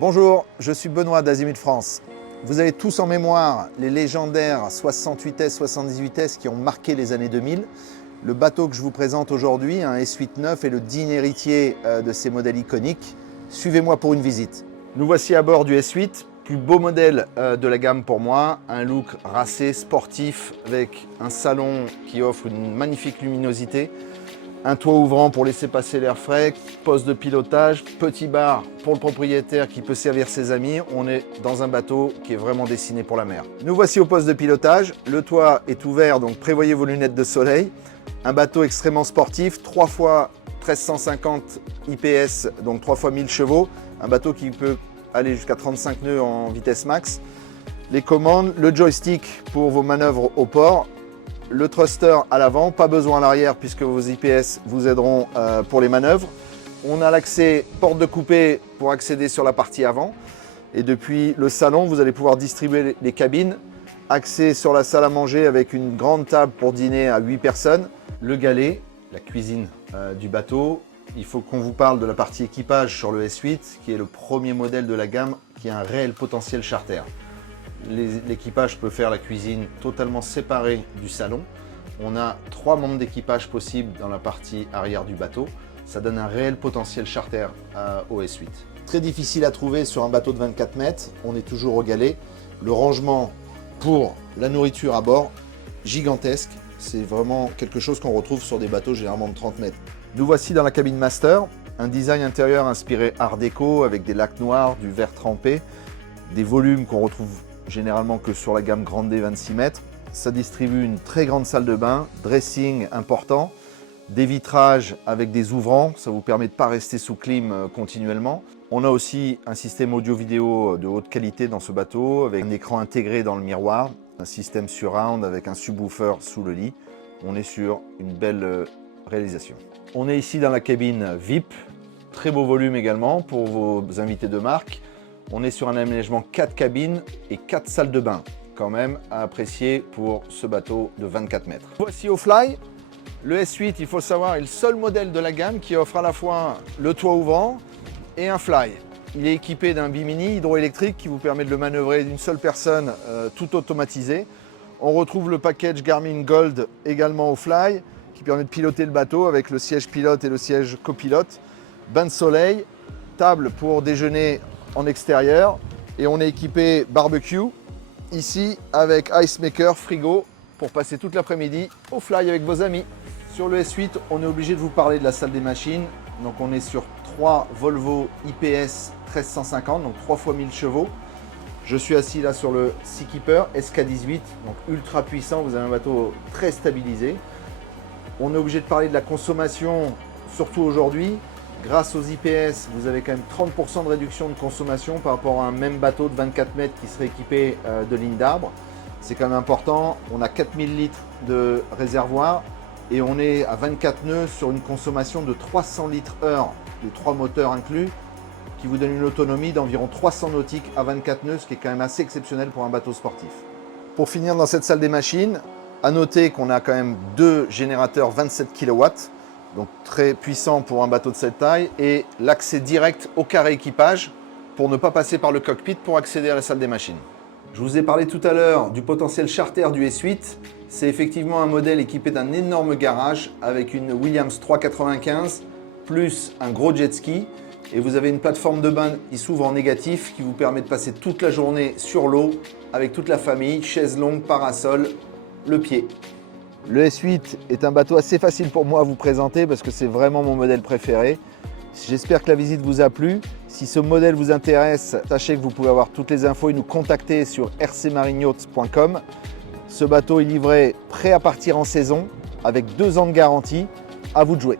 Bonjour, je suis Benoît d'Azimut France. Vous avez tous en mémoire les légendaires 68S, 78S qui ont marqué les années 2000. Le bateau que je vous présente aujourd'hui, un S8-9, est le digne héritier de ces modèles iconiques. Suivez-moi pour une visite. Nous voici à bord du S8, plus beau modèle de la gamme pour moi. Un look racé, sportif, avec un salon qui offre une magnifique luminosité. Un toit ouvrant pour laisser passer l'air frais, poste de pilotage, petit bar pour le propriétaire qui peut servir ses amis. On est dans un bateau qui est vraiment dessiné pour la mer. Nous voici au poste de pilotage. Le toit est ouvert, donc prévoyez vos lunettes de soleil. Un bateau extrêmement sportif, 3 fois 1350 IPS, donc 3 fois 1000 chevaux. Un bateau qui peut aller jusqu'à 35 nœuds en vitesse max. Les commandes, le joystick pour vos manœuvres au port. Le thruster à l'avant, pas besoin à l'arrière puisque vos IPS vous aideront pour les manœuvres. On a l'accès porte de coupée pour accéder sur la partie avant. Et depuis le salon, vous allez pouvoir distribuer les cabines. Accès sur la salle à manger avec une grande table pour dîner à 8 personnes. Le galet, la cuisine du bateau. Il faut qu'on vous parle de la partie équipage sur le S8, qui est le premier modèle de la gamme qui a un réel potentiel charter. L'équipage peut faire la cuisine totalement séparée du salon. On a 3 membres d'équipage possibles dans la partie arrière du bateau. Ça donne un réel potentiel charter au S8. Très difficile à trouver sur un bateau de 24 mètres. On est toujours au galet. Le rangement pour la nourriture à bord, gigantesque. C'est vraiment quelque chose qu'on retrouve sur des bateaux généralement de 30 mètres. Nous voici dans la cabine master. Un design intérieur inspiré art déco avec des lacs noirs, du verre trempé, des volumes qu'on retrouve généralement que sur la gamme Grande D 26 mètres. Ça distribue une très grande salle de bain, dressing important, des vitrages avec des ouvrants, ça vous permet de ne pas rester sous clim continuellement. On a aussi un système audio-vidéo de haute qualité dans ce bateau, avec un écran intégré dans le miroir, un système surround avec un subwoofer sous le lit. On est sur une belle réalisation. On est ici dans la cabine VIP, très beau volume également pour vos invités de marque. On est sur un aménagement 4 cabines et 4 salles de bain, quand même à apprécier pour ce bateau de 24 mètres. Voici au fly. Le S8, il faut le savoir, est le seul modèle de la gamme qui offre à la fois le toit ouvrant et un fly. Il est équipé d'un bimini hydroélectrique qui vous permet de le manœuvrer d'une seule personne, tout automatisé. On retrouve le package Garmin Gold également au fly, qui permet de piloter le bateau avec le siège pilote et le siège copilote. Bain de soleil, table pour déjeuner en extérieur, et on est équipé barbecue ici avec ice maker, frigo pour passer toute l'après-midi au fly avec vos amis. Sur le S8, on est obligé de vous parler de la salle des machines. Donc on est sur 3 Volvo IPS 1350, donc 3 fois 1000 chevaux. Je suis assis là sur le Seakeeper SK18, donc ultra puissant, vous avez un bateau très stabilisé. On est obligé de parler de la consommation, surtout aujourd'hui. Grâce aux IPS, vous avez quand même 30% de réduction de consommation par rapport à un même bateau de 24 mètres qui serait équipé de lignes d'arbres. C'est quand même important. On a 4000 litres de réservoir et on est à 24 nœuds sur une consommation de 300 litres heure, les 3 moteurs inclus, qui vous donne une autonomie d'environ 300 nautiques à 24 nœuds, ce qui est quand même assez exceptionnel pour un bateau sportif. Pour finir dans cette salle des machines, à noter qu'on a quand même 2 générateurs 27 kW, donc très puissant pour un bateau de cette taille, et l'accès direct au carré équipage pour ne pas passer par le cockpit pour accéder à la salle des machines. Je vous ai parlé tout à l'heure du potentiel charter du S8. C'est effectivement un modèle équipé d'un énorme garage avec une Williams 395 plus un gros jet ski, et vous avez une plateforme de bain qui s'ouvre en négatif qui vous permet de passer toute la journée sur l'eau avec toute la famille, chaise longue, parasol, le pied. Le S8 est un bateau assez facile pour moi à vous présenter parce que c'est vraiment mon modèle préféré. J'espère que la visite vous a plu. Si ce modèle vous intéresse, sachez que vous pouvez avoir toutes les infos et nous contacter sur rcmarineyachts.com. Ce bateau est livré prêt à partir en saison avec 2 ans de garantie. À vous de jouer.